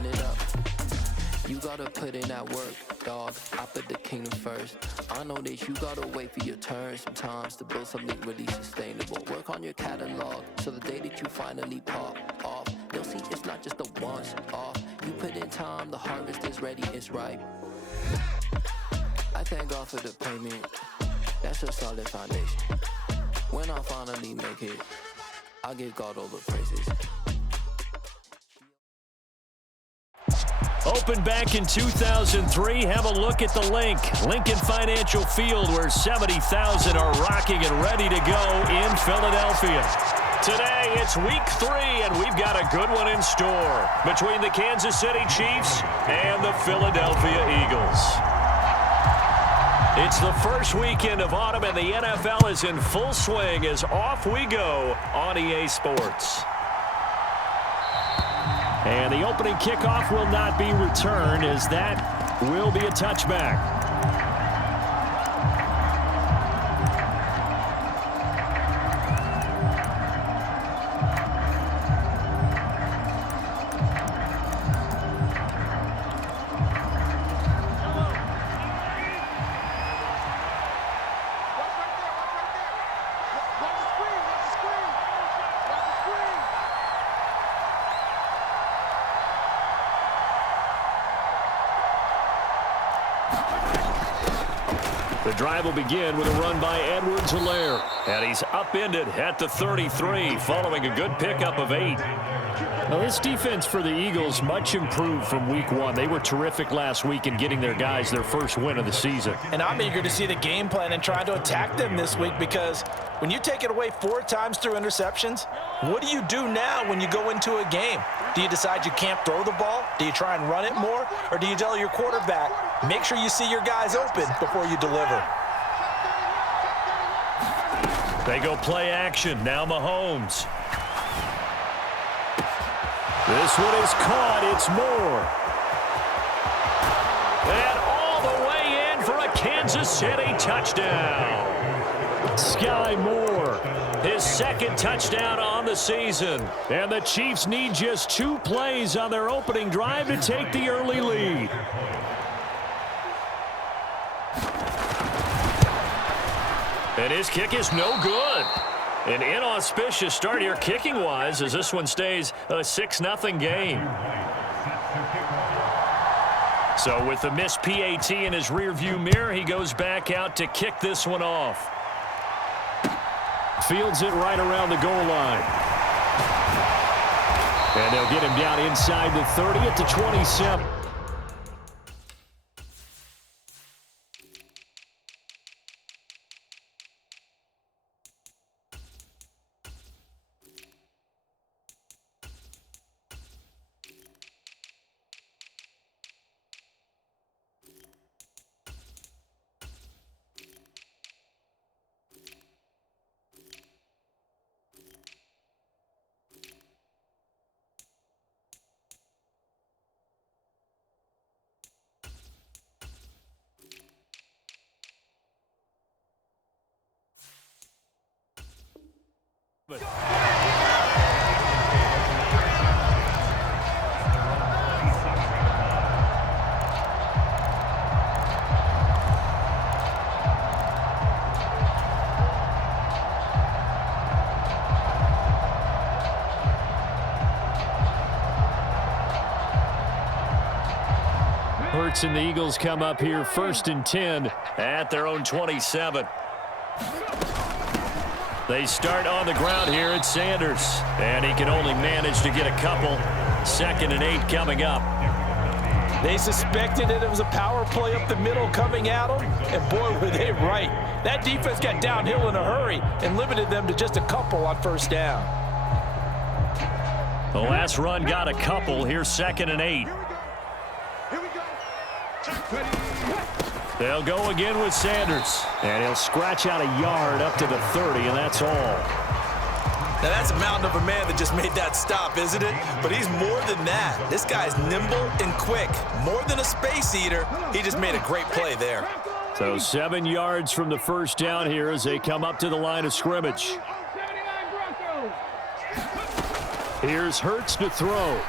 run it up. You gotta put in that work, dog. I put the kingdom first. I know that you gotta wait for your turn sometimes to build something really sustainable. Work on your catalog, so the day that you finally pop off, they'll see it's not just a once off. You put in time, the harvest is ready, it's ripe. I thank God for the payment. That's a solid foundation. When I finally make it, I'll give God all the praises. Opened back in 2003. Have a look at the Lincoln Financial Field, where 70,000 are rocking and ready to go in Philadelphia. Today, it's week 3, and we've got a good one in store between the Kansas City Chiefs and the Philadelphia Eagles. It's the first weekend of autumn, and the NFL is in full swing as off we go on EA Sports. And the opening kickoff will not be returned, as that will be a touchback. The drive will begin with a run by Edwards-Helaire. And he's upended at the 33 following a good pickup of 8. Now, this defense for the Eagles much improved from week 1. They were terrific last week in getting their guys their first win of the season. And I'm eager to see the game plan and try to attack them this week, because when you take it away 4 times through interceptions, what do you do now when you go into a game? Do you decide you can't throw the ball? Do you try and run it more? Or do you tell your quarterback, make sure you see your guys open before you deliver? They go play action. Now Mahomes. This one is caught. It's Moore. And all the way in for a Kansas City touchdown. Sky Moore, his second touchdown on the season. And the Chiefs need just 2 plays on their opening drive to take the early lead. And his kick is no good. An inauspicious start here kicking-wise, as this one stays a 6-0 game. So with the missed PAT in his rearview mirror, he goes back out to kick this one off. Fields it right around the goal line. And they'll get him down inside the 30 at the 27. Hurts and the Eagles come up here 1st and 10 at their own 27. They start on the ground here at Sanders, and he can only manage to get a couple. 2nd and 8 coming up. They suspected that it was a power play up the middle coming at them, and boy, were they right. That defense got downhill in a hurry and limited them to just a couple on 1st down. The last run got a couple. Here's 2nd and 8. They'll go again with Sanders, and he'll scratch out a yard up to the 30, and that's all. Now, that's a mountain of a man that just made that stop, isn't it? But he's more than that. This guy's nimble and quick. More than a space eater, he just made a great play there. So 7 yards from the 1st down here as they come up to the line of scrimmage. Here's Hurts to throw.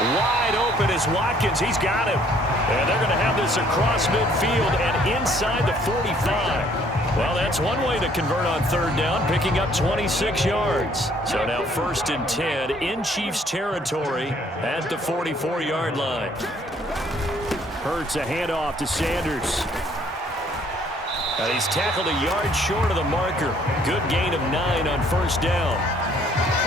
Wide open is Watkins. He's got him. And they're going to have this across midfield and inside the 45. Well, that's one way to convert on third down, picking up 26 yards. So now 1st and 10 in Chiefs territory at the 44-yard line. Hurts a handoff to Sanders. And he's tackled a yard short of the marker. Good gain of 9 on 1st down.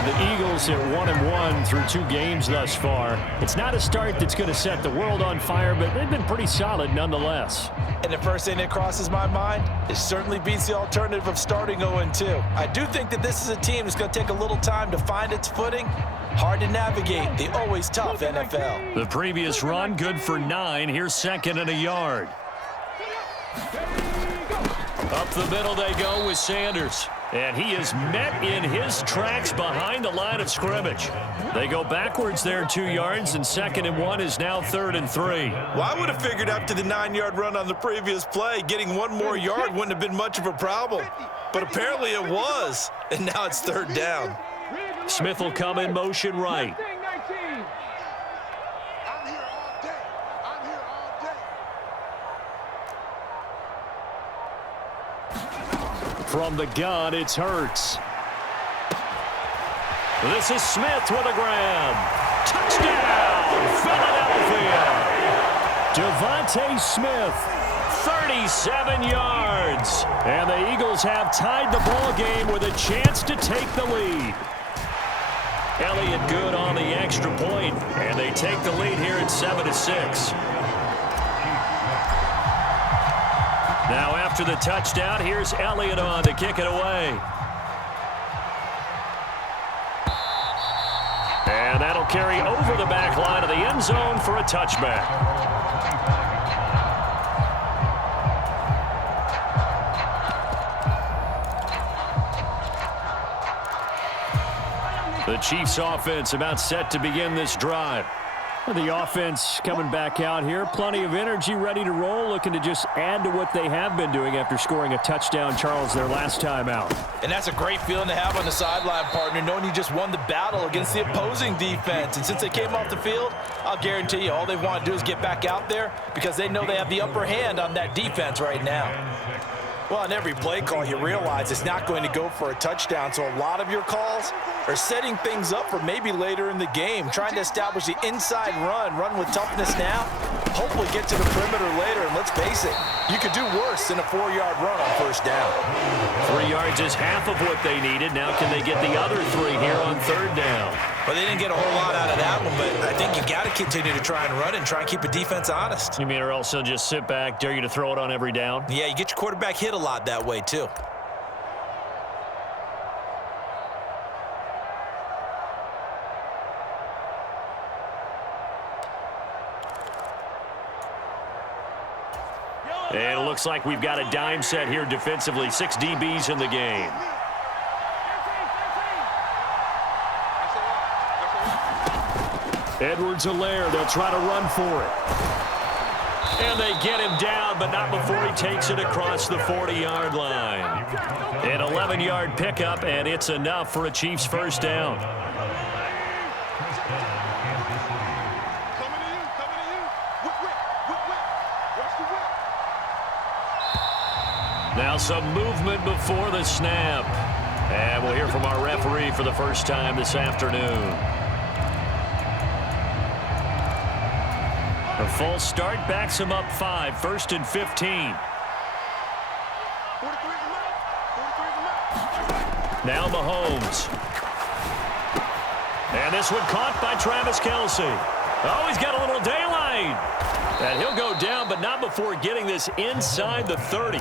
The Eagles at 1-1 through 2 games thus far. It's not a start that's going to set the world on fire, but they've been pretty solid nonetheless. And the first thing that crosses my mind, it certainly beats the alternative of starting 0-2. I do think that this is a team that's going to take a little time to find its footing. Hard to navigate the always tough NFL. The previous run, good for 9. Here's 2nd and a yard. Up the middle they go with Sanders. And he is met in his tracks behind the line of scrimmage. They go backwards there 2 yards, and 2nd and 1 is now 3rd and 3. Well, I would have figured after the 9-yard run on the previous play, getting 1 more yard wouldn't have been much of a problem. But apparently it was, and now it's 3rd down. Smith will come in motion right. From the gun, it's Hurts. This is Smith with a grab. Touchdown, Philadelphia. Devontae Smith, 37 yards. And the Eagles have tied the ball game with a chance to take the lead. Elliott good on the extra point, and they take the lead here at 7-6. Now after the touchdown, here's Elliott on to kick it away. And that'll carry over the back line of the end zone for a touchback. The Chiefs offense about set to begin this drive. The offense coming back out here. Plenty of energy, ready to roll, looking to just add to what they have been doing after scoring a touchdown, Charles, their last time out. And that's a great feeling to have on the sideline, partner, knowing you just won the battle against the opposing defense. And since they came off the field, I'll guarantee you all they want to do is get back out there because they know they have the upper hand on that defense right now. Well, on every play call, you realize it's not going to go for a touchdown, so a lot of your calls are setting things up for maybe later in the game, trying to establish the inside run with toughness now, hopefully get to the perimeter later, and let's face it, you could do worse than a 4-yard run on 1st down. 3 yards is half of what they needed. Now can they get the other 3 here on 3rd down? Well, they didn't get a whole lot out of that one, but I think you got to continue to try and run and try and keep a defense honest. You mean or else they'll just sit back, dare you to throw it on every down? Yeah, you get your quarterback hit a lot that way, too. And it looks like we've got a dime set here defensively. 6 DBs in the game. Edwards-Helaire, they'll try to run for it. And they get him down, but not before he takes it across the 40-yard line. An 11-yard pickup, and it's enough for a Chiefs 1st down. Now some movement before the snap. And we'll hear from our referee for the first time this afternoon. A false start backs him up 5, 1st and 15. Now Mahomes. And this one caught by Travis Kelce. Oh, he's got a little daylight. And he'll go down, but not before getting this inside the 30.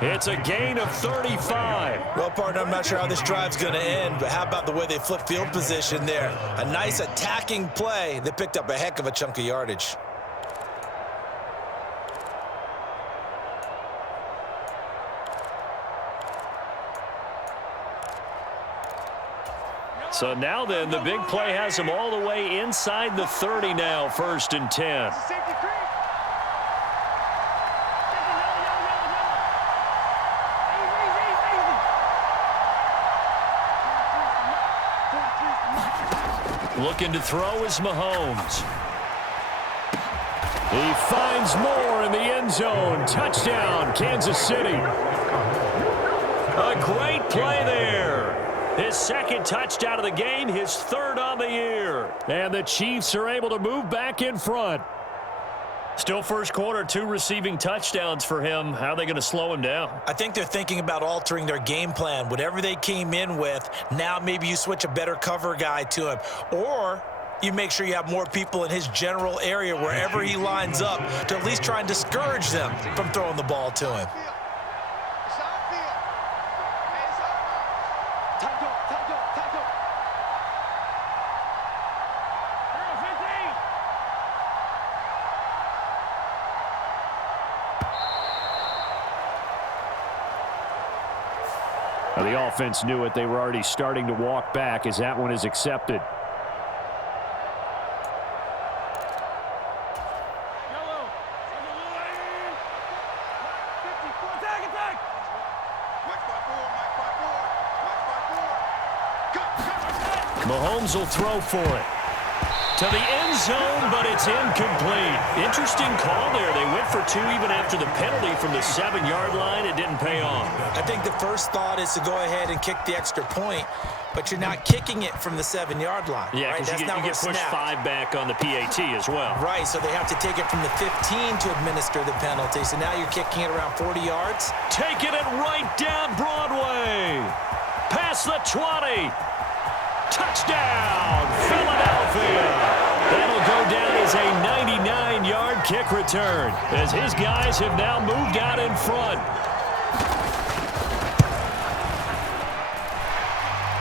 It's a gain of 35. Well, partner, I'm not sure how this drive's going to end, but how about the way they flip field position there? A nice attacking play that picked up a heck of a chunk of yardage. So now then, the big play has them all the way inside the 30 now, 1st and 10. Looking to throw is Mahomes. He finds more in the end zone. Touchdown, Kansas City. A great play there. His second touchdown of the game, his third on the year. And the Chiefs are able to move back in front. Still first quarter, 2 receiving touchdowns for him. How are they going to slow him down? I think they're thinking about altering their game plan. Whatever they came in with, now maybe you switch a better cover guy to him. Or you make sure you have more people in his general area wherever he lines up to at least try and discourage them from throwing the ball to him. Now, the offense knew it. They were already starting to walk back as that one is accepted. Mahomes will throw for it. To the end zone, but it's incomplete. Interesting call there. They went for 2 even after the penalty from the 7-yard line. It didn't pay off. I think the first thought is to go ahead and kick the extra point, but you're not kicking it from the 7-yard line. Yeah, because right? you get pushed 5 back on the PAT as well. Right, so they have to take it from the 15 to administer the penalty. So now you're kicking it around 40 yards. Taking it right down Broadway. Past the 20. Touchdown, Philadelphia. That'll go down as a 99-yard kick return as his guys have now moved out in front.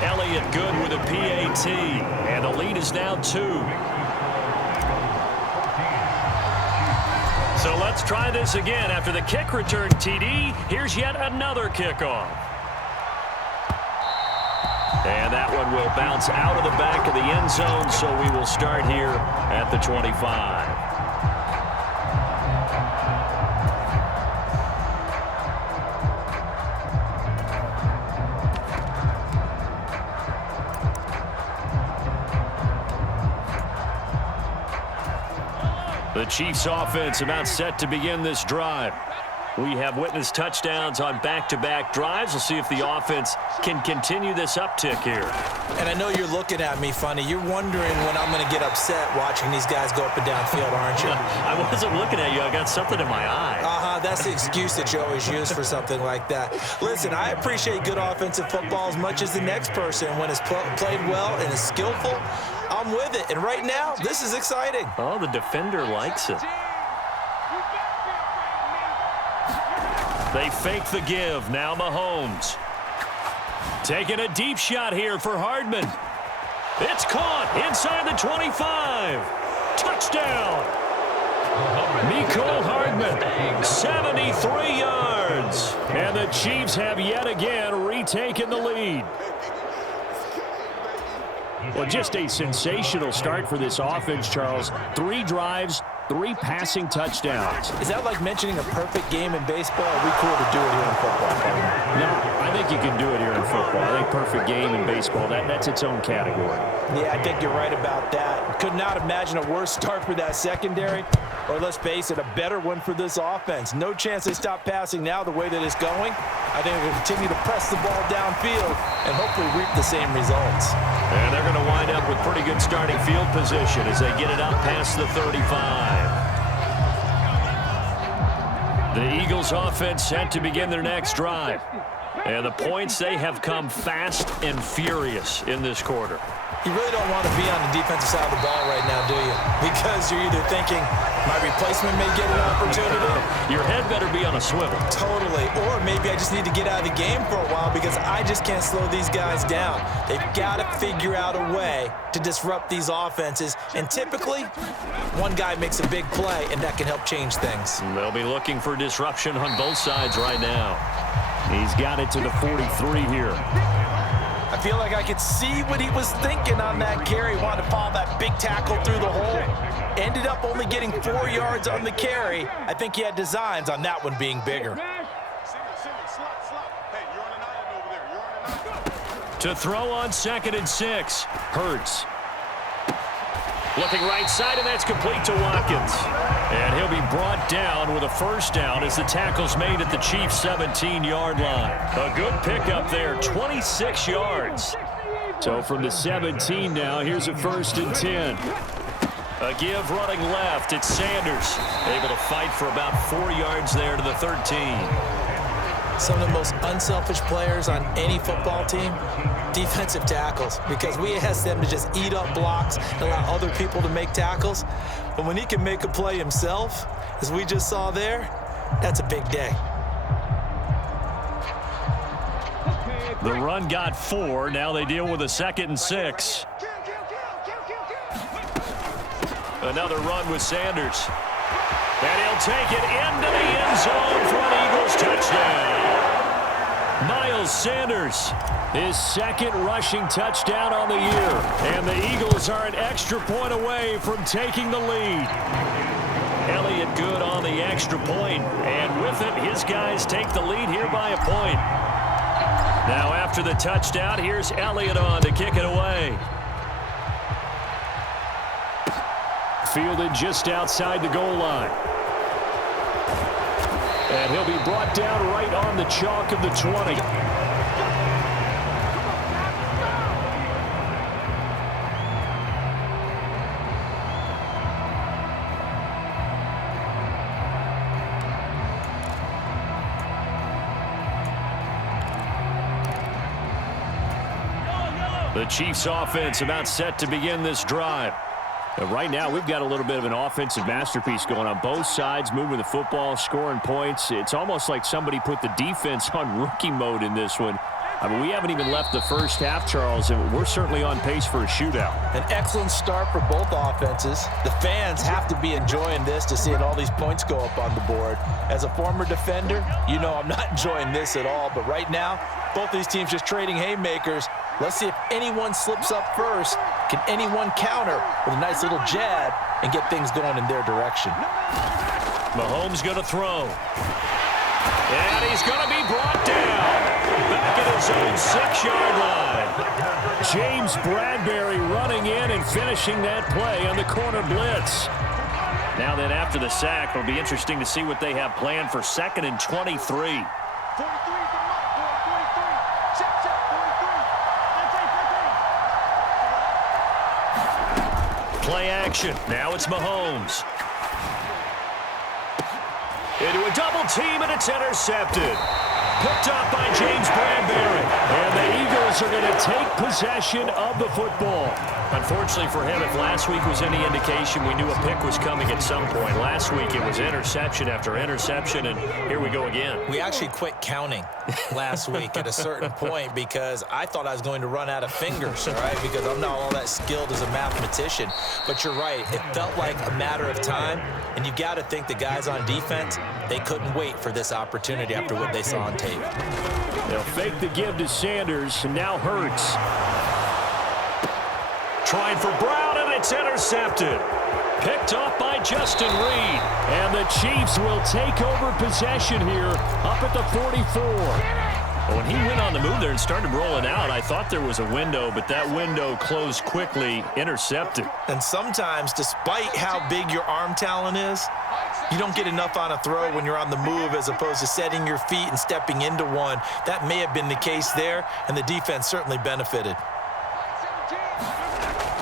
Elliott good with a PAT, and the lead is now 2. So let's try this again. After the kick return TD, here's yet another kickoff. And that one will bounce out of the back of the end zone, so we will start here at the 25. The Chiefs offense about set to begin this drive. We have witnessed touchdowns on back-to-back drives. We'll see if the offense can continue this uptick here. And I know you're looking at me funny. You're wondering when I'm going to get upset watching these guys go up and down field, aren't you? I wasn't looking at you. I got something in my eye. That's the excuse that you always use for something like that. Listen, I appreciate good offensive football as much as the next person. When it's played well and is skillful, I'm with it. And right now, this is exciting. Oh, the defender likes it. They fake the give. Now Mahomes. Taking a deep shot here for Hardman. It's caught inside the 25. Touchdown. Mecole Hardman, 73 yards. And the Chiefs have yet again retaken the lead. Well, just a sensational start for this offense, Charles. 3 drives, 3 passing touchdowns. Is that like mentioning a perfect game in baseball? Are we cool to do it here in football? No, I think you can do it here in football. I think perfect game in baseball, that's its own category. Yeah, I think you're right about that. Could not imagine a worse start for that secondary, or let's face it, a better one for this offense. No chance they stop passing now the way that it's going. I think they'll continue to press the ball downfield and hopefully reap the same results. And they're going to wind up with pretty good starting field position as they get it out past the 35. The Eagles offense set to begin their next drive. And the points, they have come fast and furious in this quarter. You really don't want to be on the defensive side of the ball right now, do you? Because you're either thinking, my replacement may get an opportunity. Your head better be on a swivel. Totally. Or maybe I just need to get out of the game for a while because I just can't slow these guys down. They've got to figure out a way to disrupt these offenses. And typically, one guy makes a big play, and that can help change things. They'll be looking for disruption on both sides right now. He's got it to the 43 here. I feel like I could see what he was thinking on that carry. Wanted to follow that big tackle through the hole. Ended up only getting 4 yards on the carry. I think he had designs on that one being bigger. To throw on 2nd and 6. Hurts. Looking right side, and that's complete to Watkins. And he'll be brought down with a first down as the tackle's made at the Chiefs' 17-yard line. A good pickup there, 26 yards. So from the 17 now, here's a 1st and 10. A give running left. It's Sanders. Able to fight for about 4 yards there to the 13. Some of the most unselfish players on any football team, defensive tackles, because we ask them to just eat up blocks and allow other people to make tackles. But when he can make a play himself, as we just saw there, that's a big day. The run got 4. Now they deal with a 2nd and 6. Another run with Sanders. And he'll take it into the end zone for an Eagles touchdown. Miles Sanders, his 2nd rushing touchdown on the year. And the Eagles are an extra point away from taking the lead. Elliott good on the extra point. And with it, his guys take the lead here by a point. Now after the touchdown, here's Elliott on to kick it away. Fielded just outside the goal line. And he'll be brought down right on the chalk of the 20. The Chiefs offense about set to begin this drive. Right now, we've got a little bit of an offensive masterpiece going on. Both sides moving the football, scoring points. It's almost like somebody put the defense on rookie mode in this one. I mean, we haven't even left the first half, Charles, and we're certainly on pace for a shootout. An excellent start for both offenses. The fans have to be enjoying this to seeing all these points go up on the board. As a former defender, you know I'm not enjoying this at all. But right now, both these teams just trading haymakers. Let's see if anyone slips up first. Can anyone counter with a nice little jab and get things going in their direction? Mahomes going to throw. And he's going to be brought down. Back at his own 6-yard line. James Bradbury running in and finishing that play on the corner blitz. Now then, after the sack, it'll be interesting to see what they have planned for 2nd and 23. Play action. Now it's Mahomes. Into a double team, and it's intercepted. Picked up by James Bradbury. And the Eagles are going to take possession of the football. Unfortunately for him, if last week was any indication, we knew a pick was coming at some point. Last week it was interception after interception, and here we go again. We actually quit counting last week at a certain point because I thought I was going to run out of fingers, all right, because I'm not all that skilled as a mathematician. But you're right. It felt like a matter of time, and you got to think the guys on defense, they couldn't wait for this opportunity after what they saw on tape. They'll fake the give to Sanders, and now Hurts. Trying for Brown, and it's intercepted. Picked off by Justin Reed. And the Chiefs will take over possession here up at the 44. When he went on the move there and started rolling out, I thought there was a window, but that window closed quickly, intercepted. And sometimes, despite how big your arm talent is, you don't get enough on a throw when you're on the move as opposed to setting your feet and stepping into one. That may have been the case there, and the defense certainly benefited.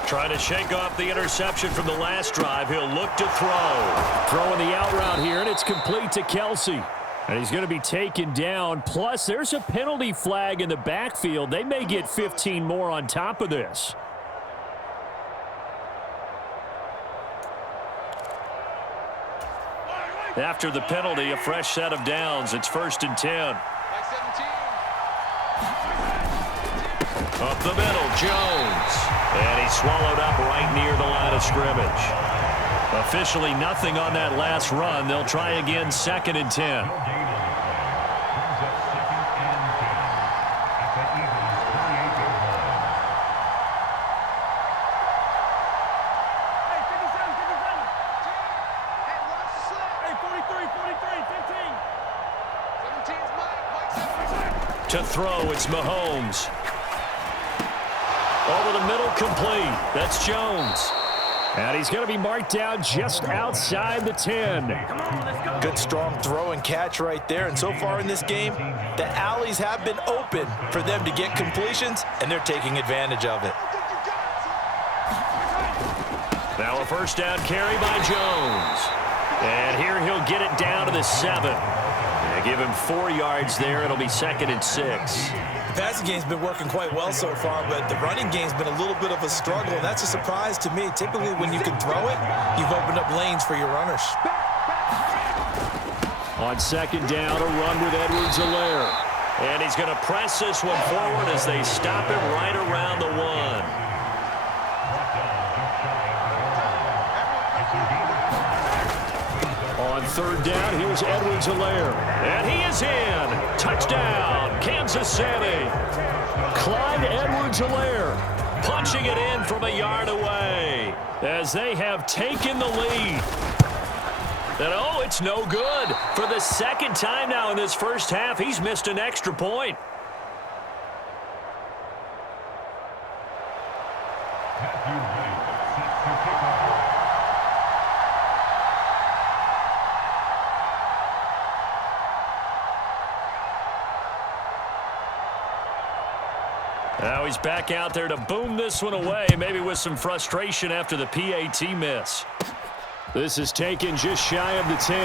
Trying to shake off the interception from the last drive. He'll look to throw. Throwing the out route here, and it's complete to Kelsey. And he's going to be taken down. Plus, there's a penalty flag in the backfield. They may get 15 more on top of this. After the penalty, a fresh set of downs. It's 1st and 10. Up the middle, Jones. And he's swallowed up right near the line of scrimmage. Officially nothing on that last run. They'll try again, 2nd and 10. To throw, it's Mahomes. Over the middle, complete. That's Jones. And he's going to be marked down just outside the 10. Good strong throw and catch right there. And so far in this game, the alleys have been open for them to get completions, and they're taking advantage of it. Now a first down carry by Jones. And here he'll get it down to the 7. They give him 4 yards there. It'll be 2nd and 6. The passing game's been working quite well so far, but the running game's been a little bit of a struggle, and that's a surprise to me. Typically, when you can throw it, you've opened up lanes for your runners. On 2nd down, a run with Edwards-Helaire. And he's going to press this one forward as they stop him right around the 1. On 3rd down, here's Edwards-Helaire. And he is in. Touchdown, Kansas City. Clyde Edwards-Helaire punching it in from a yard away as they have taken the lead. And oh, it's no good. For the 2nd time now in this first half, he's missed an extra point. Now he's back out there to boom this one away, maybe with some frustration after the PAT miss. This is taken just shy of the 10.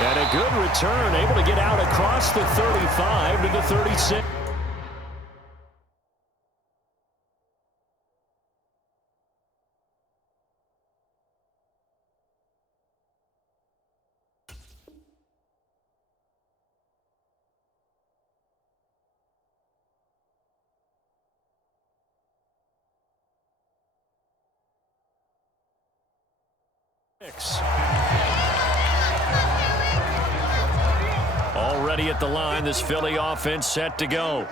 And a good return, able to get out across the 35 to the 36. Already at the line, this Philly offense set to go.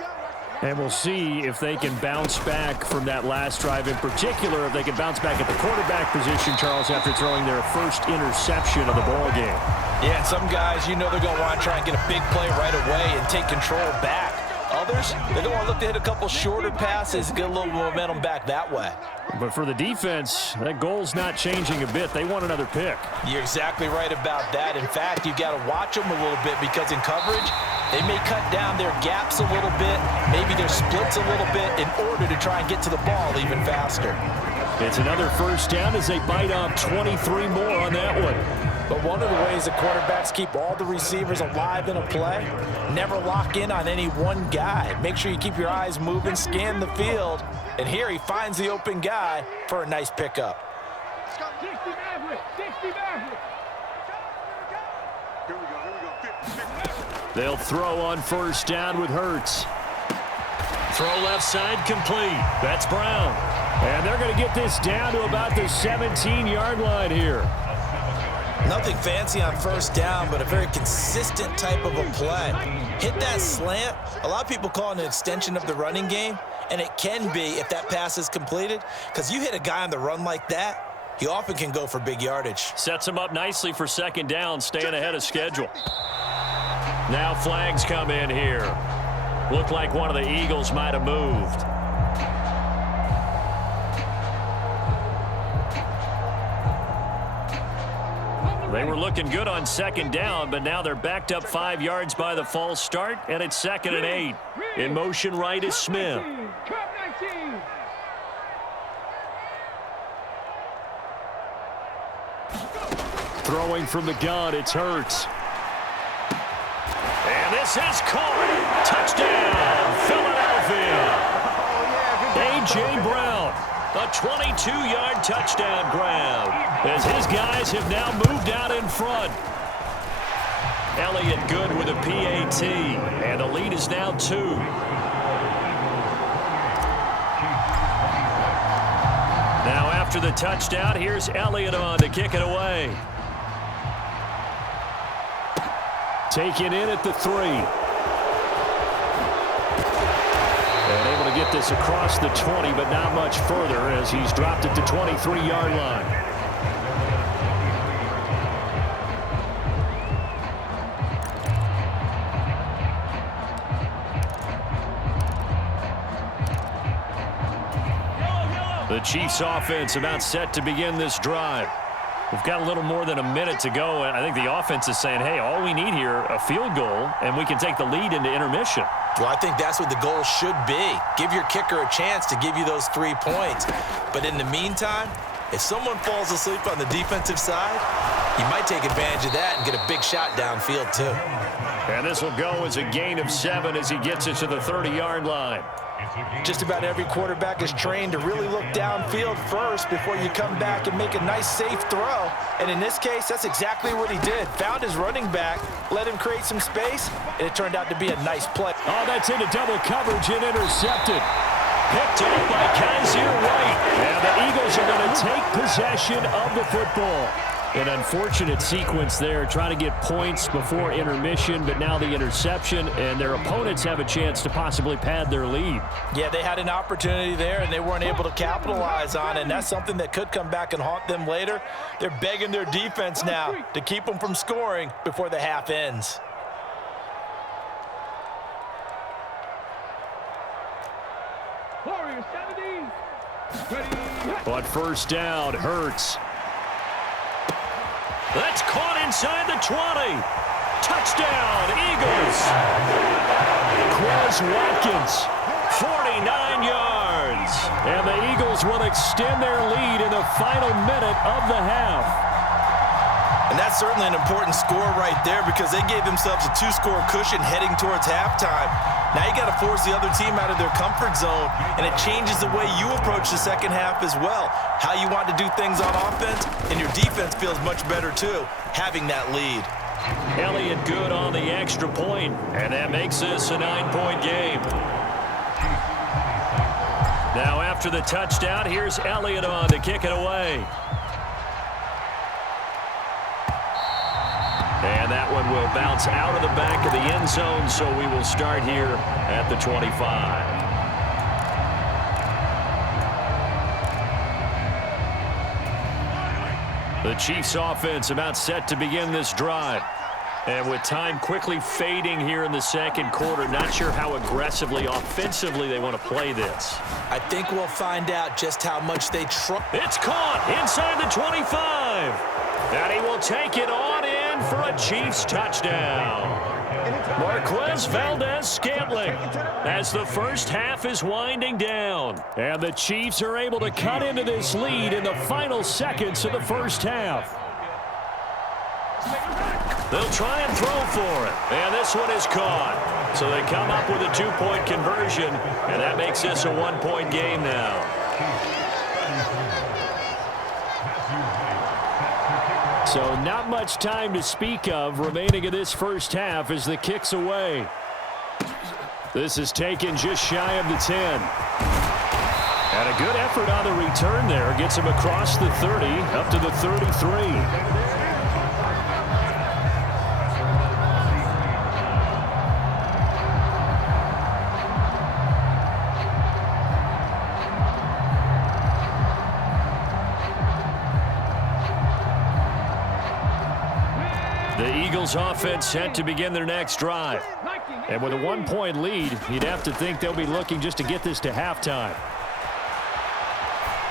And we'll see if they can bounce back from that last drive, in particular, if they can bounce back at the quarterback position, Charles, after throwing their first interception of the ball game. Yeah, and some guys, you know they're going to want to try and get a big play right away and take control back. Others, they're going to want to look to hit a couple shorter passes, get a little momentum back that way. But for the defense, that goal's not changing a bit. They want another pick. You're exactly right about that. In fact, you've got to watch them a little bit because in coverage, they may cut down their gaps a little bit, maybe their splits a little bit in order to try and get to the ball even faster. It's another first down as they bite off 23 more on that one. But one of the ways the quarterbacks keep all the receivers alive in a play, never lock in on any one guy. Make sure you keep your eyes moving, scan the field, and here he finds the open guy for a nice pickup. They'll throw on first down with Hurts. Throw left side complete. That's Brown. And they're going to get this down to about the 17-yard line here. Nothing fancy on first down, but a very consistent type of a play. Hit that slant. A lot of people call it an extension of the running game, and it can be if that pass is completed, because you hit a guy on the run like that, he often can go for big yardage. Sets him up nicely for second down, staying ahead of schedule. Now flags come in here. Looked like one of the Eagles might have moved. They were looking good on second down, but now they're backed up 5 yards by the false start, and it's 2nd and 8. In motion right is Smith. Throwing from the gun, it's Hurts. And this is caught. Touchdown, Philadelphia. A.J. Brown. A 22-yard touchdown grab as his guys have now moved out in front. Elliott good with a PAT, and the lead is now 2. Now after the touchdown, here's Elliott on to kick it away. Taken in at the 3. And able to get this across the 20, but not much further as he's dropped it to 23-yard line. The Chiefs offense about set to begin this drive. We've got a little more than a minute to go, and I think the offense is saying, hey, all we need here, a field goal, and we can take the lead into intermission. Well, I think that's what the goal should be. Give your kicker a chance to give you those 3 points. But in the meantime, if someone falls asleep on the defensive side, you might take advantage of that and get a big shot downfield too. And this will go as a gain of 7 as he gets it to the 30-yard line. Just about every quarterback is trained to really look downfield first before you come back and make a nice, safe throw. And in this case, that's exactly what he did. Found his running back, let him create some space, and it turned out to be a nice play. Oh, that's into double coverage and intercepted. Picked up by Kaiser White. And the Eagles are going to take possession of the football. An unfortunate sequence there, trying to get points before intermission, but now the interception, and their opponents have a chance to possibly pad their lead. Yeah, they had an opportunity there, and they weren't able to capitalize on it, and that's something that could come back and haunt them later. They're begging their defense now to keep them from scoring before the half ends. On first down, Hurts. That's caught inside the 20. Touchdown, Eagles. Quez Watkins, 49 yards. And the Eagles will extend their lead in the final minute of the half. And that's certainly an important score right there because they gave themselves a 2-score cushion heading towards halftime. Now you got to force the other team out of their comfort zone, and it changes the way you approach the second half as well. How you want to do things on offense, and your defense feels much better too, having that lead. Elliott good on the extra point, and that makes this a 9-point game. Now after the touchdown, here's Elliott on to kick it away. And that one will bounce out of the back of the end zone, so we will start here at the 25. The Chiefs offense about set to begin this drive. And with time quickly fading here in the second quarter, not sure how aggressively, offensively they want to play this. I think we'll find out just how much they try. It's caught inside the 25. And he will take it on in for a Chiefs touchdown. Marquez Valdez-Scantling as the first half is winding down. And the Chiefs are able to cut into this lead in the final seconds of the first half. They'll try and throw for it. And this one is caught. So they come up with a 2-point conversion, and that makes this a 1-point game now. So not much time to speak of remaining in this first half as the kick's away. This is taken just shy of the 10. And a good effort on the return there. Gets him across the 30, up to the 33. The Eagles offense set to begin their next drive. And with a 1-point lead, you'd have to think they'll be looking just to get this to halftime.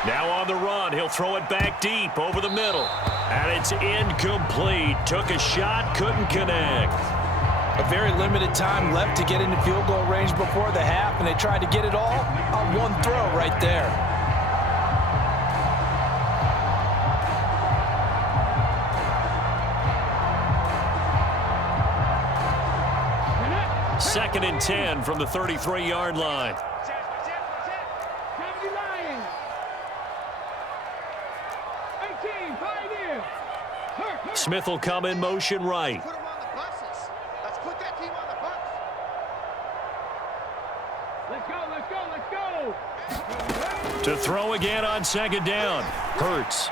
Now on the run, he'll throw it back deep over the middle. And it's incomplete. Took a shot, couldn't connect. A very limited time left to get into field goal range before the half, and they tried to get it all on one throw right there. Second and 10 from the 33-yard line. Smith will come in motion right. Let's put that team on the bus. Let's go. To throw again on second down. Hurts.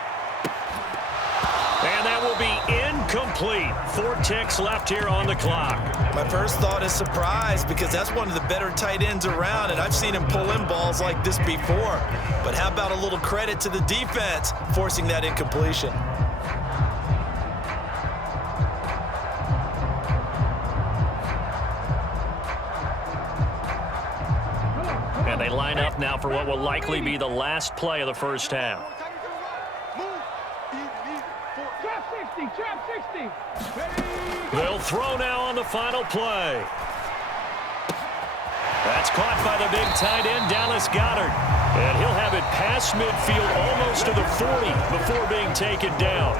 And that will be incomplete. 4 ticks left here on the clock. My first thought is surprise because that's one of the better tight ends around, and I've seen him pull in balls like this before. But how about a little credit to the defense forcing that incompletion? And they They line up now for what will likely be the last play of the first half. Trap 60. They'll throw now on the final play. That's caught by the big tight end, Dallas Goedert. And he'll have it past midfield almost to the 40 before being taken down.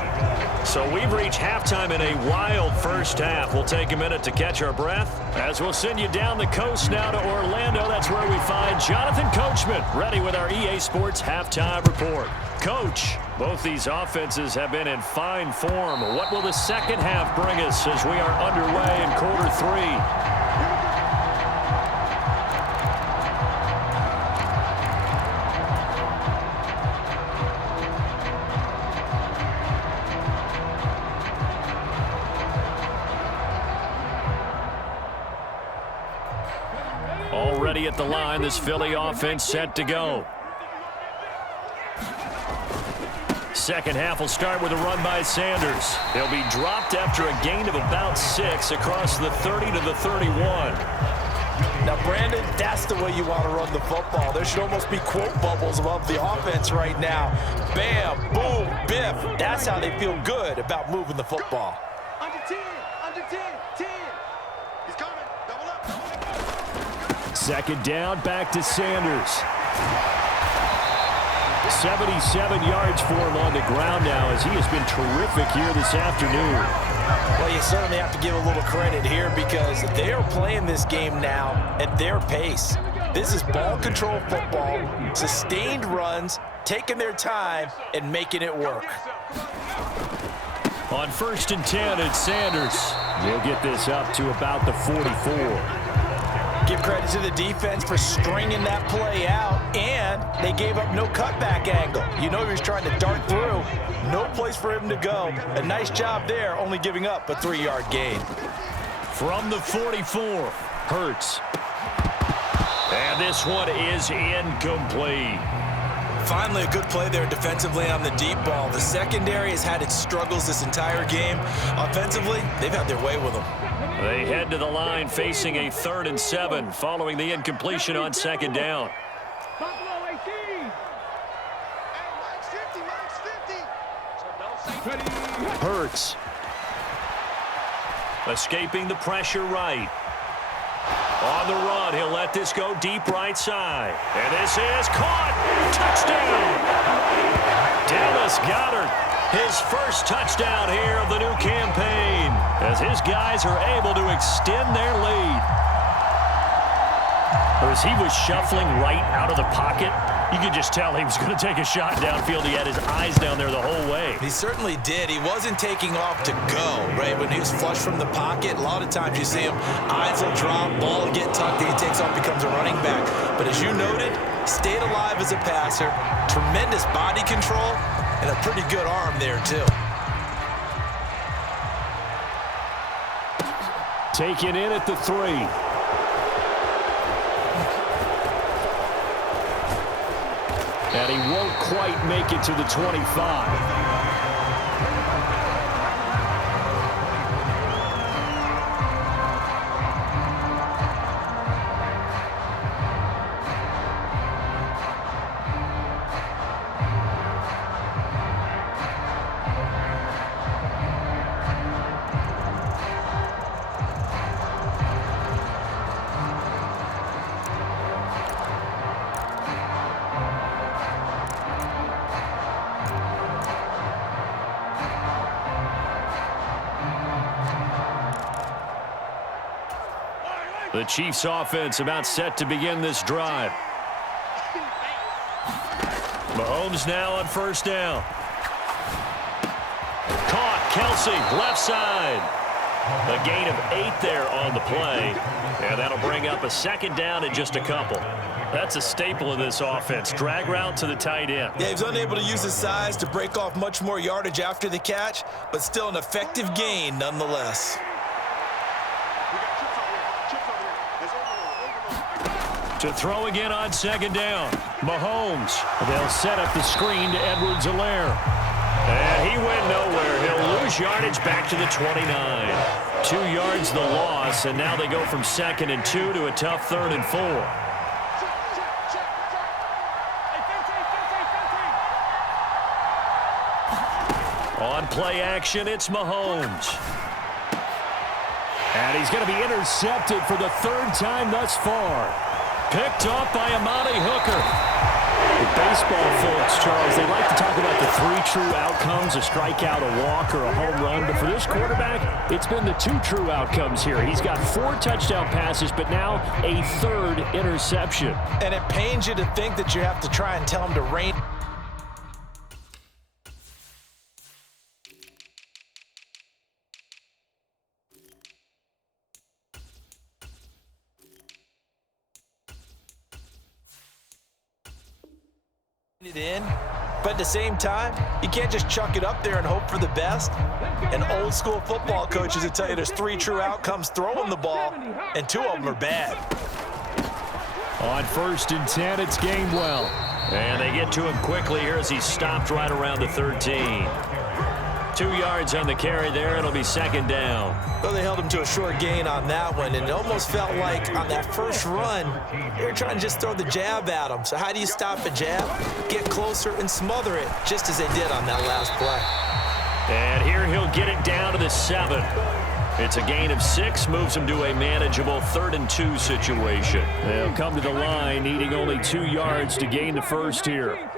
So we've reached halftime in a wild first half. We'll take a minute to catch our breath as we'll send you down the coast now to Orlando. That's where we find Jonathan Coachman ready with our EA Sports Halftime Report. Coach, both these offenses have been in fine form. What will the second half bring us as we are underway in quarter 3? Already at the line, this Philly offense set to go. Second half will start with a run by Sanders. He'll be dropped after a gain of about 6 across the 30 to the 31. Now, Brandon, that's the way you want to run the football. There should almost be quote bubbles above the offense right now. Bam, boom, biff. That's how they feel good about moving the football. Under 10, 10. He's coming, double up. Second down, back to Sanders. 77 yards for him on the ground now as he has been terrific here this afternoon. Well, you certainly have to give a little credit here because they are playing this game now at their pace. This is ball control football, sustained runs, taking their time, and making it work. On 1st and 10, it's Sanders. He'll get this up to about the 44. Give credit to the defense for stringing that play out, and they gave up no cutback angle. You know he was trying to dart through. No place for him to go. A nice job there, only giving up a 3-yard gain. From the 44, Hurts. And this one is incomplete. Finally, a good play there defensively on the deep ball. The secondary has had its struggles this entire game. Offensively, they've had their way with them. They head to the line facing a 3rd and 7 following the incompletion on 2nd down. Buffalo 18. Hey, Max 50. Hurts. Escaping the pressure right. On the run, he'll let this go deep right side. And this is caught. Touchdown. Dallas Goedert, his first touchdown here of the new campaign, as his guys are able to extend their lead. As he was shuffling right out of the pocket, you could just tell he was going to take a shot downfield. He had his eyes down there the whole way. He certainly did. He wasn't taking off to go, right? When he was flush from the pocket, a lot of times you see him, eyes will drop, ball will get tucked, and he takes off, becomes a running back. But as you noted, stayed alive as a passer, tremendous body control, and a pretty good arm there, too. Taken in at the 3. And he won't quite make it to the 25. The Chiefs offense about set to begin this drive. Mahomes now on 1st down. Caught, Kelsey, left side. A gain of 8 there on the play. And that'll bring up a 2nd down in just a couple. That's a staple of this offense. Drag route to the tight end. Yeah, he was unable to use his size to break off much more yardage after the catch, but still an effective gain nonetheless. To throw again on 2nd down. Mahomes. They'll set up the screen to Edwards-Helaire. And he went nowhere. He'll lose yardage back to the 29. 2 yards the loss, and now they go from 2nd and 2 to a tough 3rd and 4. On play action, it's Mahomes. And he's going to be intercepted for the third time thus far. Picked off by Amani Hooker. With baseball folks, Charles, they like to talk about the three true outcomes, a strikeout, a walk, or a home run. But for this quarterback, it's been the two true outcomes here. He's got 4 touchdown passes, but now a third interception. And it pains you to think that you have to try and tell him to rein it in, but at the same time, you can't just chuck it up there and hope for the best. And old school football coaches will tell you there's 3 true outcomes throwing the ball, and 2 of them are bad. On 1st and 10, it's Gainwell. And they get to him quickly here as he's stopped right around the 13. 2 yards on the carry there. It'll be 2nd down. Well, they held him to a short gain on that one, and it almost felt like on that first run, they were trying to just throw the jab at him. So how do you stop a jab? Get closer and smother it, just as they did on that last play. And here he'll get it down to the 7. It's a gain of 6, moves him to a manageable 3rd and 2 situation. They'll come to the line, needing only 2 yards to gain the first here.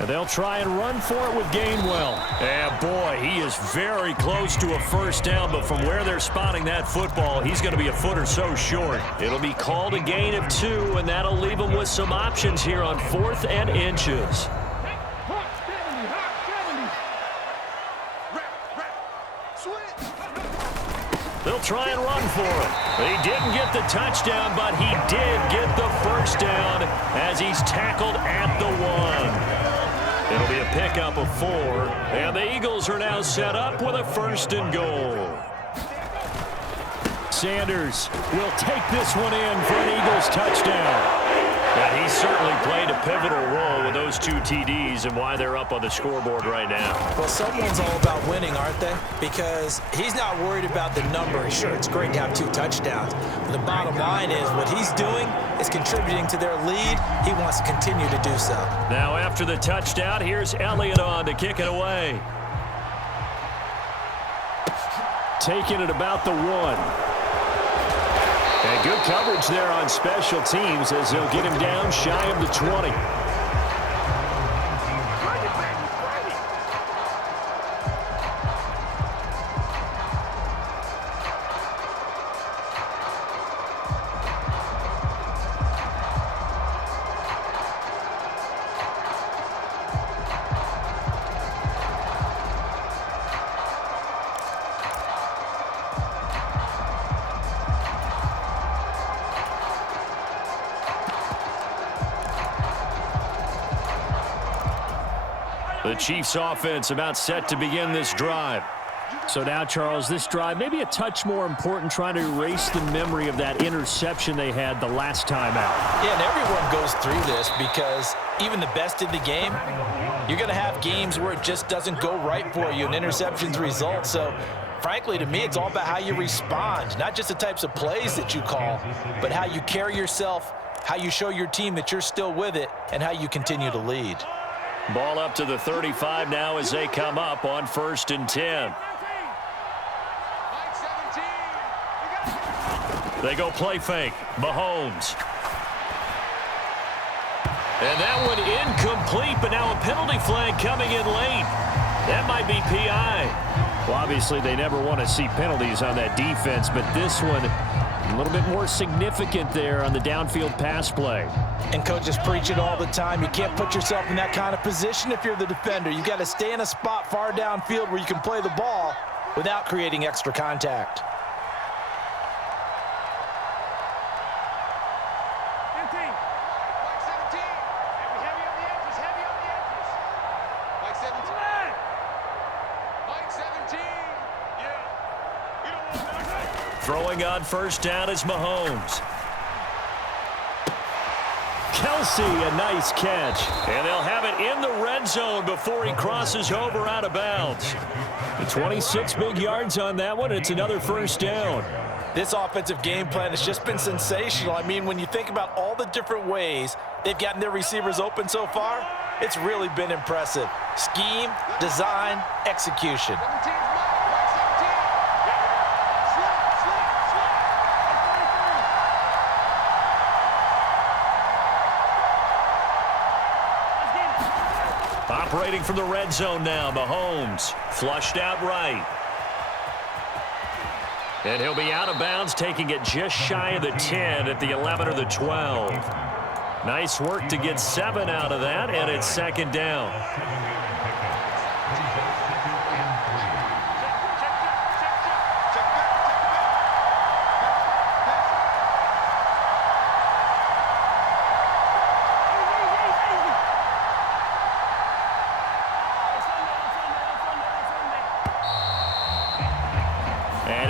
And they'll try and run for it with Gainwell. And boy, he is very close to a first down, but from where they're spotting that football, he's going to be a foot or so short. It'll be called a gain of 2, and that'll leave him with some options here on 4th and inches. They'll try and run for it. He didn't get the touchdown, but he did get the first down as he's tackled at the 1. It'll be a pickup of 4, and the Eagles are now set up with a 1st and goal. Sanders will take this one in for an Eagles touchdown. Yeah, he certainly played a pivotal role with those 2 TDs and why they're up on the scoreboard right now. Well, someone's all about winning, aren't they? Because he's not worried about the number. Sure, it's great to have 2 touchdowns. But the bottom line is what he's doing is contributing to their lead. He wants to continue to do so. Now after the touchdown, here's Elliott on to kick it away. Taking it about the 1. And good coverage there on special teams as they'll get him down shy of the 20. The Chiefs offense about set to begin this drive. So now, Charles, this drive maybe a touch more important, trying to erase the memory of that interception they had the last time out. Yeah, and everyone goes through this because even the best in the game, you're going to have games where it just doesn't go right for you and interceptions result. So, frankly, to me, it's all about how you respond, not just the types of plays that you call, but how you carry yourself, how you show your team that you're still with it, and how you continue to lead. Ball up to the 35 now as they come up on 1st and 10. They go play fake. Mahomes. And that one incomplete, but now a penalty flag coming in late. That might be PI. Well, obviously they never want to see penalties on that defense, but this one a little bit more significant there on the downfield pass play. And coaches preach it all the time. You can't put yourself in that kind of position if you're the defender. You've got to stay in a spot far downfield where you can play the ball without creating extra contact. Throwing on 1st down is Mahomes. Kelsey, a nice catch. And they'll have it in the red zone before he crosses over out of bounds. The 26 big yards on that one. It's another 1st down. This offensive game plan has just been sensational. I mean, when you think about all the different ways they've gotten their receivers open so far, it's really been impressive. Scheme, design, execution. Operating from the red zone now, Mahomes. Flushed out right. And he'll be out of bounds, taking it just shy of the 10 at the 11 or the 12. Nice work to get 7 out of that, and it's second down.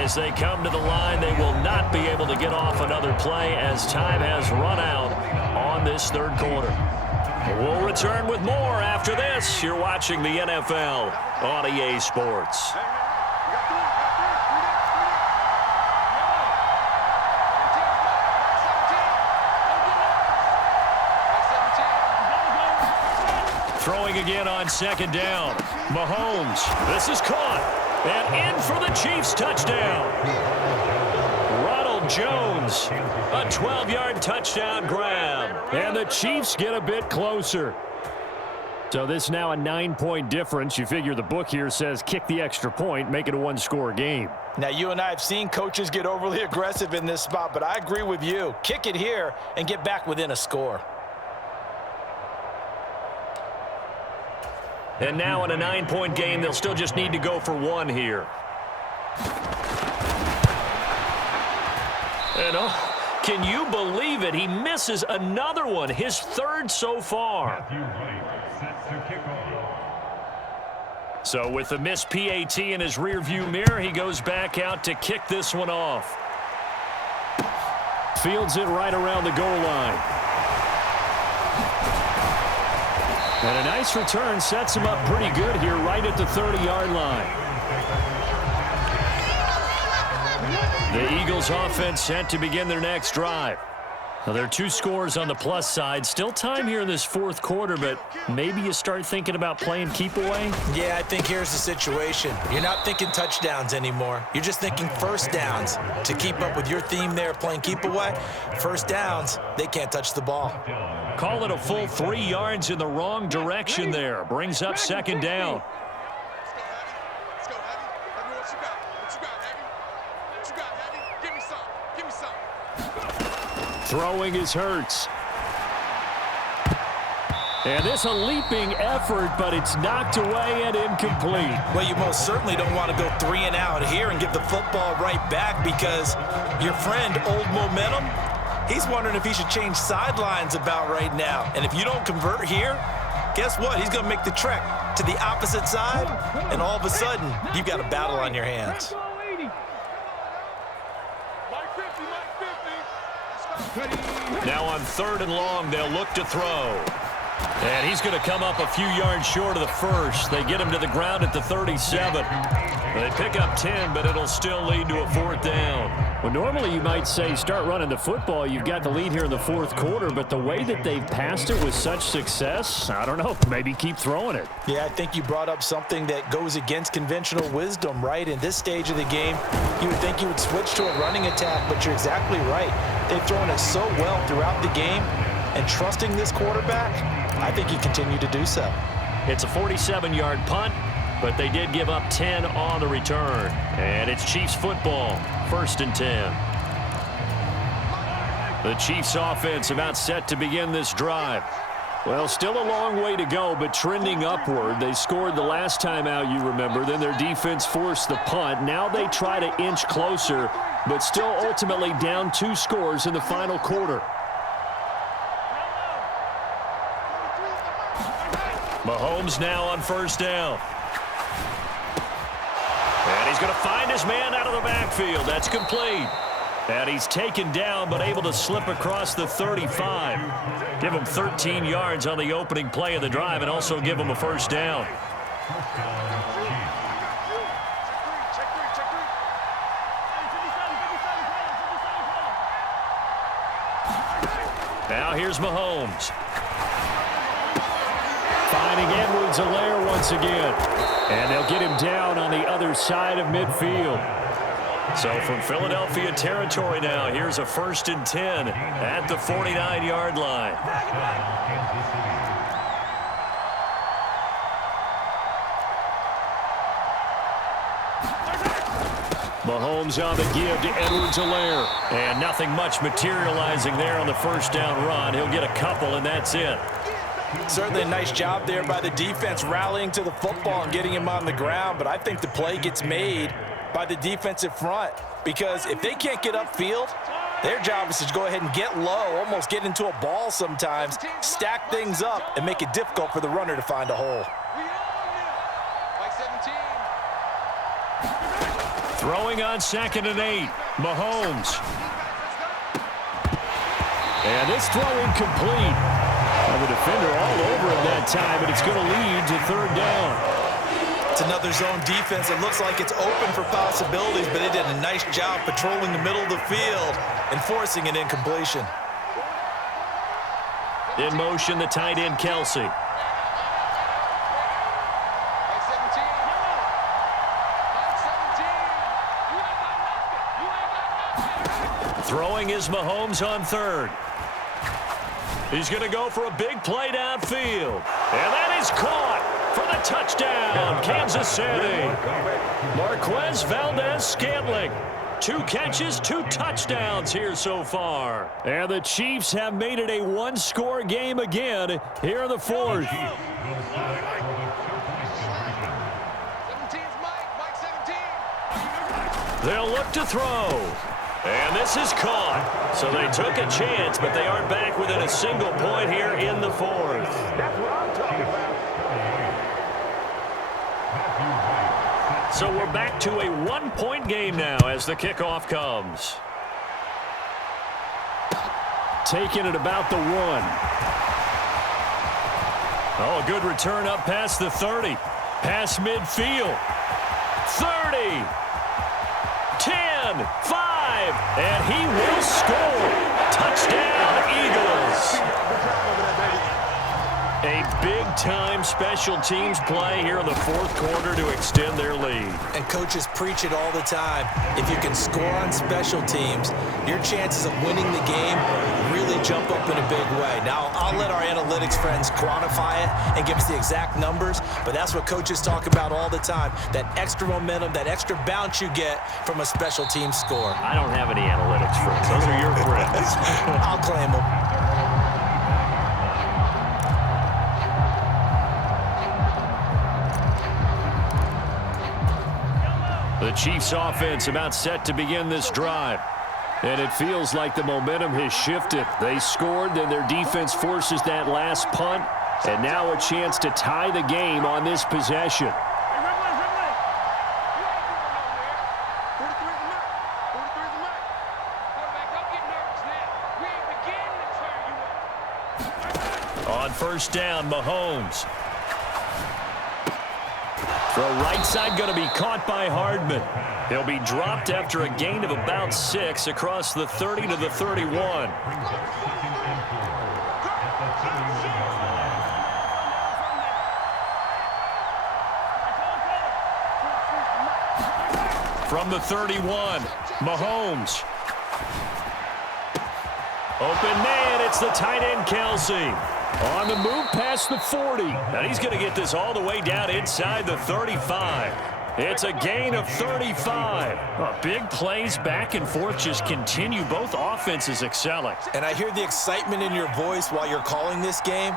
As they come to the line, they will not be able to get off another play as time has run out on this third quarter. We'll return with more after this. You're watching the NFL on EA Sports. Throwing again on second down. Mahomes, this is caught. And in for the Chiefs touchdown. Ronald Jones, a 12-yard touchdown grab. And the Chiefs get a bit closer. So this is now a 9-point difference. You figure the book here says kick the extra point, make it a one-score game. Now, you and I have seen coaches get overly aggressive in this spot, but I agree with you. Kick it here and get back within a score. And now in a 9-point game, they'll still just need to go for 1 here. And can you believe it? He misses another one, his 3rd so far. So with the missed PAT in his rearview mirror, he goes back out to kick this one off. Fields it right around the goal line. And a nice return sets him up pretty good here right at the 30-yard line. The Eagles offense set to begin their next drive. Now, there are 2 scores on the plus side. Still time here in this 4th quarter, but maybe you start thinking about playing keep away? Yeah, I think here's the situation. You're not thinking touchdowns anymore. You're just thinking first downs. To keep up with your theme there, playing keep away, first downs, they can't touch the ball. Call it a full 3 yards in the wrong direction there. Brings up second down. Let's go, Heavy. What you got? What you got, Heavy? What you got, Heavy? Give me some. Give me some. Throwing is Hurts. And this a leaping effort, but it's knocked away and incomplete. Well, you most certainly don't want to go 3 and out here and give the football right back because your friend, Old Momentum, he's wondering if he should change sidelines about right now. And if you don't convert here, guess what? He's going to make the trek to the opposite side, and all of a sudden, you've got a battle on your hands. Now on 3rd and long, they'll look to throw. And he's going to come up a few yards short of the first. They get him to the ground at the 37. They pick up 10, but it'll still lead to a 4th down. Well, normally you might say start running the football. You've got the lead here in the 4th quarter, but the way that they've passed it with such success, I don't know, maybe keep throwing it. Yeah, I think you brought up something that goes against conventional wisdom, right? In this stage of the game, you would think you would switch to a running attack, but you're exactly right. They've thrown it so well throughout the game, and trusting this quarterback, I think you continue to do so. It's a 47-yard punt, but they did give up 10 on the return. And it's Chiefs football, 1st and 10. The Chiefs offense about set to begin this drive. Well, still a long way to go, but trending upward. They scored the last time out, you remember. Then their defense forced the punt. Now they try to inch closer, but still ultimately down 2 scores in the final quarter. Mahomes now on 1st down. And he's going to find his man out of the backfield. That's complete. And he's taken down, but able to slip across the 35. Give him 13 yards on the opening play of the drive and also give him a 1st down. Now here's Mahomes. Finding Edwards-Helaire once again. And they'll get him down on the other side of midfield. So from Philadelphia territory now, here's a 1st and 10 at the 49-yard line. Mahomes on the give to Edwards-Helaire. And nothing much materializing there on the first down run. He'll get a couple, and that's it. Certainly a nice job there by the defense rallying to the football and getting him on the ground, but I think the play gets made by the defensive front, because if they can't get upfield, their job is to go ahead and get low, almost get into a ball sometimes, stack things up, and make it difficult for the runner to find a hole. Throwing on 2nd and 8, Mahomes. And this throw incomplete. Well, the defender all over him that time, but it's going to lead to 3rd down. It's another zone defense. It looks like it's open for possibilities, but they did a nice job patrolling the middle of the field and forcing an incompletion. In motion, the tight end, Kelsey. Throwing is Mahomes on 3rd. He's going to go for a big play downfield. And that is caught for the touchdown, Kansas City. Marquez Valdez-Scantling. 2 catches, 2 touchdowns here so far. And the Chiefs have made it a 1-score game again here in the 4th. 17's Mike 17. They'll look to throw. And this is caught. So they took a chance, but they aren't back within a single point here in the 4th. That's what I'm talking about. So we're back to a 1-point game now as the kickoff comes. Taking it about the 1. Oh, a good return up past the 30. Past midfield. 30. 10. 5. And he will score. Touchdown, Eagles. A big-time special teams play here in the 4th quarter to extend their lead. And coaches preach it all the time. If you can score on special teams, your chances of winning the game really jump up in a big way. Now, I'll let our analytics friends quantify it and give us the exact numbers, but that's what coaches talk about all the time, that extra momentum, that extra bounce you get from a special team score. I don't have any analytics friends. Those are your friends. I'll claim them. The Chiefs offense about set to begin this drive. And it feels like the momentum has shifted. They scored, then their defense forces that last punt. And now a chance to tie the game on this possession. On 1st down, Mahomes. Throw right side going to be caught by Hardman. He'll be dropped after a gain of about 6 across the 30 to the 31. From the 31, Mahomes. Open man, it's the tight end, Kelsey. On the move past the 40. And he's going to get this all the way down inside the 35. It's a gain of 35. Big plays back and forth just continue. Both offenses excelling. And I hear the excitement in your voice while you're calling this game.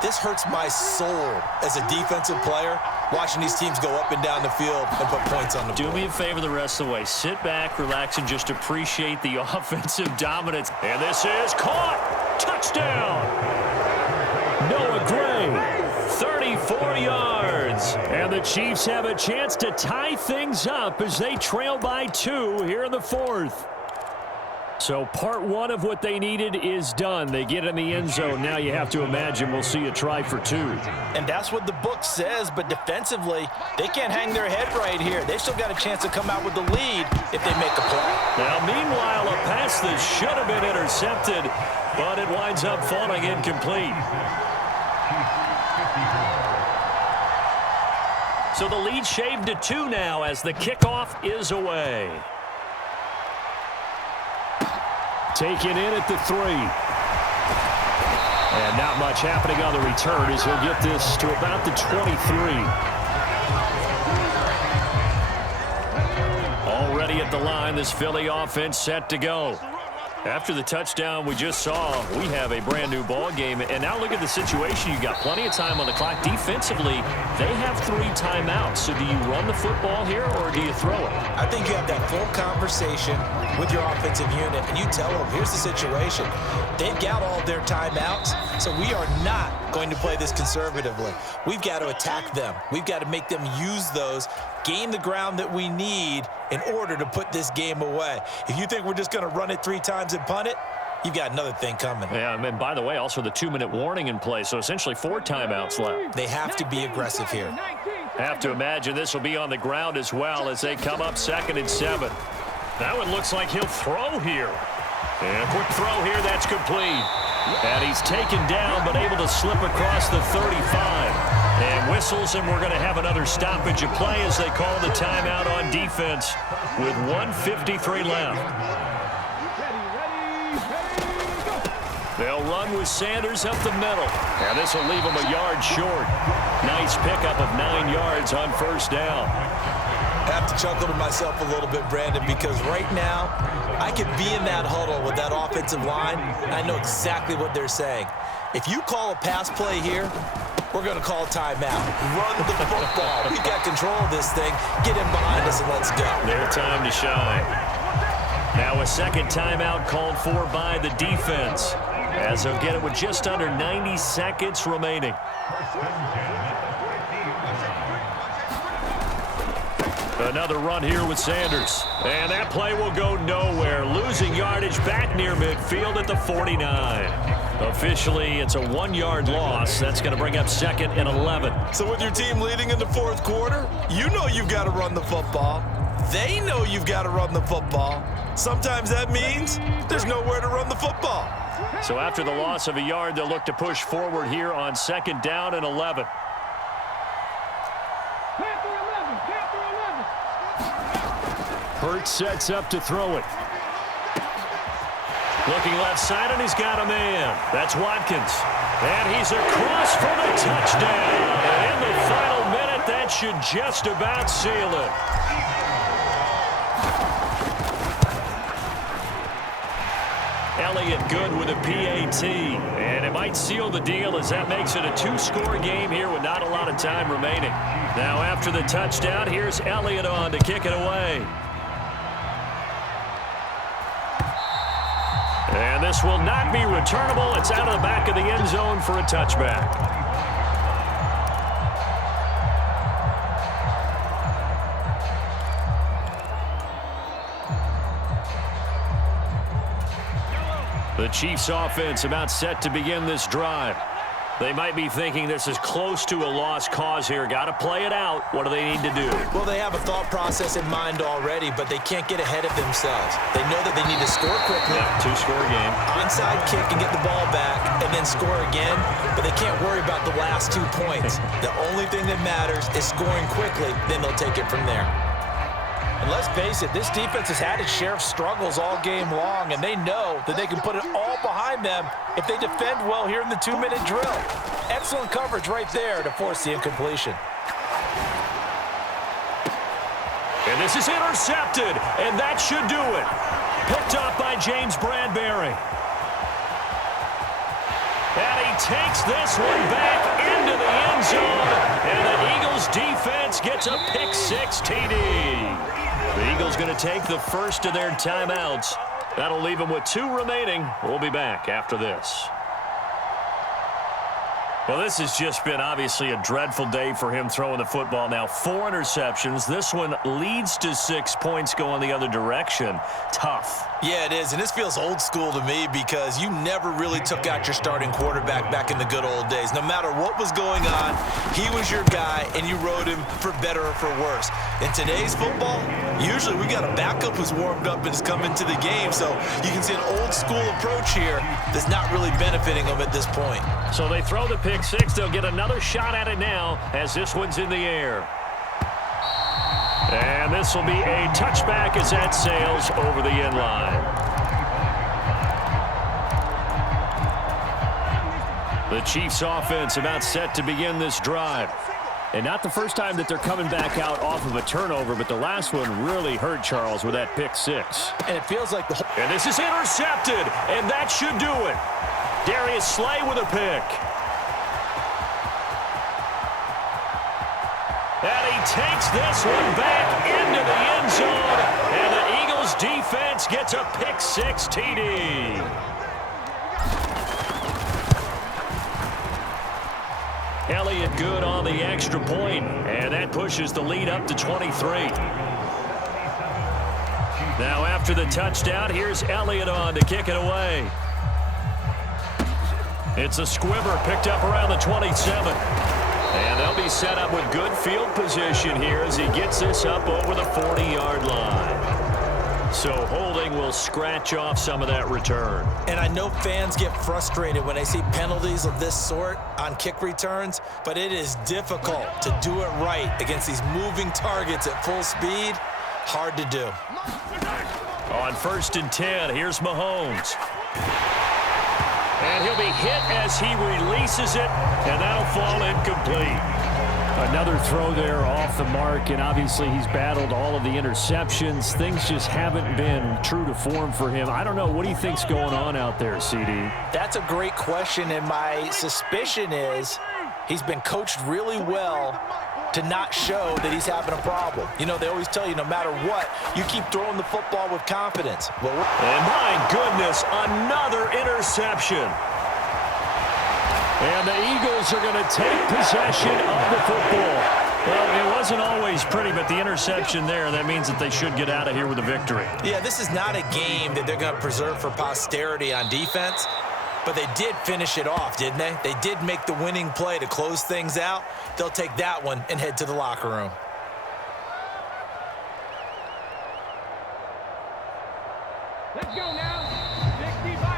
This hurts my soul as a defensive player, watching these teams go up and down the field and put points on the board. Do me a favor the rest of the way. Sit back, relax, and just appreciate the offensive dominance. And this is caught. Touchdown. Noah Gray, 34 yards. And the Chiefs have a chance to tie things up as they trail by 2 here in the 4th. So part 1 of what they needed is done. They get in the end zone. Now you have to imagine we'll see a try for 2. And that's what the book says, but defensively, they can't hang their head right here. They've still got a chance to come out with the lead if they make a play. Now, meanwhile, a pass that should have been intercepted but it winds up falling incomplete. So the lead shaved to 2 now as the kickoff is away. Taken in at the 3. And not much happening on the return as he'll get this to about the 23. Already at the line, this Philly offense set to go. After the touchdown we just saw, we have a brand-new ball game. And now look at the situation. You got plenty of time on the clock. Defensively, they have 3 timeouts. So do you run the football here or do you throw it? I think you have that full conversation with your offensive unit, and you tell them, here's the situation. They've got all their timeouts, so we are not going to play this conservatively. We've got to attack them. We've got to make them use those, gain the ground that we need in order to put this game away. If you think we're just going to run it 3 times and punt it, you've got another thing coming. Yeah, and by the way, also the 2-minute warning in play, so essentially 4 timeouts left. They have to be aggressive here. Have to imagine this will be on the ground as well as they come up 2nd and 7. Now it looks like he'll throw here. And a quick throw here, that's complete. And he's taken down, but able to slip across the 35. And whistles, and we're going to have another stoppage of play as they call the timeout on defense with 1:53 left. They'll run with Sanders up the middle. And this will leave him a yard short. Nice pickup of 9 yards on 1st down. I have to chuckle to myself a little bit, Brandon, because right now I could be in that huddle with that offensive line, and I know exactly what they're saying. If you call a pass play here, we're going to call timeout. Run the football. We've got control of this thing. Get in behind us and let's go. Their time to shine. Now a 2nd timeout called for by the defense, as they'll get it with just under 90 seconds remaining. Another run here with Sanders. And that play will go nowhere. Losing yardage back near midfield at the 49. Officially, it's a 1-yard loss. That's going to bring up 2nd and 11. So with your team leading in the 4th quarter, you know you've got to run the football. They know you've got to run the football. Sometimes that means there's nowhere to run the football. So after the loss of a yard, they'll look to push forward here on 2nd down and 11. Hurts sets up to throw it. Looking left side, and he's got a man. That's Watkins. And he's across for the touchdown. And in the final minute, that should just about seal it. Elliott good with a PAT. And it might seal the deal as that makes it a 2-score game here with not a lot of time remaining. Now after the touchdown, here's Elliott on to kick it away. And this will not be returnable. It's out of the back of the end zone for a touchback. The Chiefs offense about set to begin this drive. They might be thinking this is close to a lost cause here. Got to play it out. What do they need to do? Well, they have a thought process in mind already, but they can't get ahead of themselves. They know that they need to score quickly. Yeah, 2-score game. Onside kick and get the ball back and then score again, but they can't worry about the last 2 points. The only thing that matters is scoring quickly, then they'll take it from there. And let's face it, this defense has had its share of struggles all game long, and they know that they can put it all behind them if they defend well here in the 2-minute drill. Excellent coverage right there to force the incompletion. And this is intercepted, and that should do it. Picked up by James Bradbury. And he takes this one back into the end zone, and the Eagles defense gets a pick-6 TD. The Eagles going to take the first of their timeouts. That'll leave them with 2 remaining. We'll be back after this. Well, this has just been obviously a dreadful day for him throwing the football. Now 4 interceptions. This one leads to 6 points going the other direction. Tough. Yeah, it is, and this feels old school to me because you never really took out your starting quarterback back in the good old days. No matter what was going on, he was your guy, and you rode him for better or for worse. In today's football, usually we got a backup who's warmed up and has come into the game, so you can see an old school approach here that's not really benefiting them at this point. So they throw the pick 6. They'll get another shot at it now as this one's in the air. And this will be a touchback as that sails over the end line. The Chiefs offense about set to begin this drive. And not the first time that they're coming back out off of a turnover, but the last one really hurt Charles with that pick 6. And it feels like the... And this is intercepted, and that should do it. Darius Slay with a pick. And he takes this one back into the end zone, and the Eagles defense gets a pick 6 TD. Elliott good on the extra point, and that pushes the lead up to 23. Now after the touchdown, here's Elliott on to kick it away. It's a squibber picked up around the 27. And they'll be set up with good field position here as he gets this up over the 40-yard line. So holding will scratch off some of that return. And I know fans get frustrated when they see penalties of this sort on kick returns, but it is difficult to do it right against these moving targets at full speed. Hard to do. On 1st and 10, here's Mahomes. And he'll be hit as he releases it, and that'll fall incomplete. Another throw there off the mark, and obviously he's battled all of the interceptions. Things just haven't been true to form for him. I don't know. What do you think's going on out there, CD? That's a great question, and my suspicion is he's been coached really well to not show that he's having a problem. You know, they always tell you no matter what, you keep throwing the football with confidence. And my goodness, another interception. And the Eagles are going to take possession of the football. Well, it wasn't always pretty, but the interception there, that means that they should get out of here with a victory. Yeah, this is not a game that they're going to preserve for posterity on defense. But they did finish it off, didn't they? They did make the winning play to close things out. They'll take that one and head to the locker room. Let's go now. 65.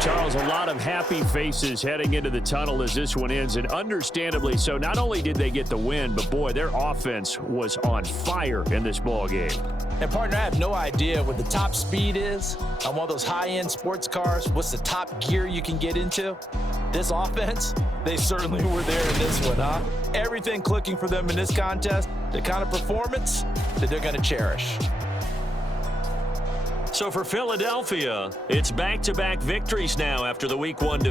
Charles, a lot of happy faces heading into the tunnel as this one ends, and understandably so. Not only did they get the win, but boy, their offense was on fire in this ball game. And partner, I have no idea what the top speed is on one of those high-end sports cars. What's the top gear you can get into? This offense, they certainly were there in this one, huh? Everything clicking for them in this contest, the kind of performance that they're going to cherish. So for Philadelphia, it's back-to-back victories now after the Week 1 defeat.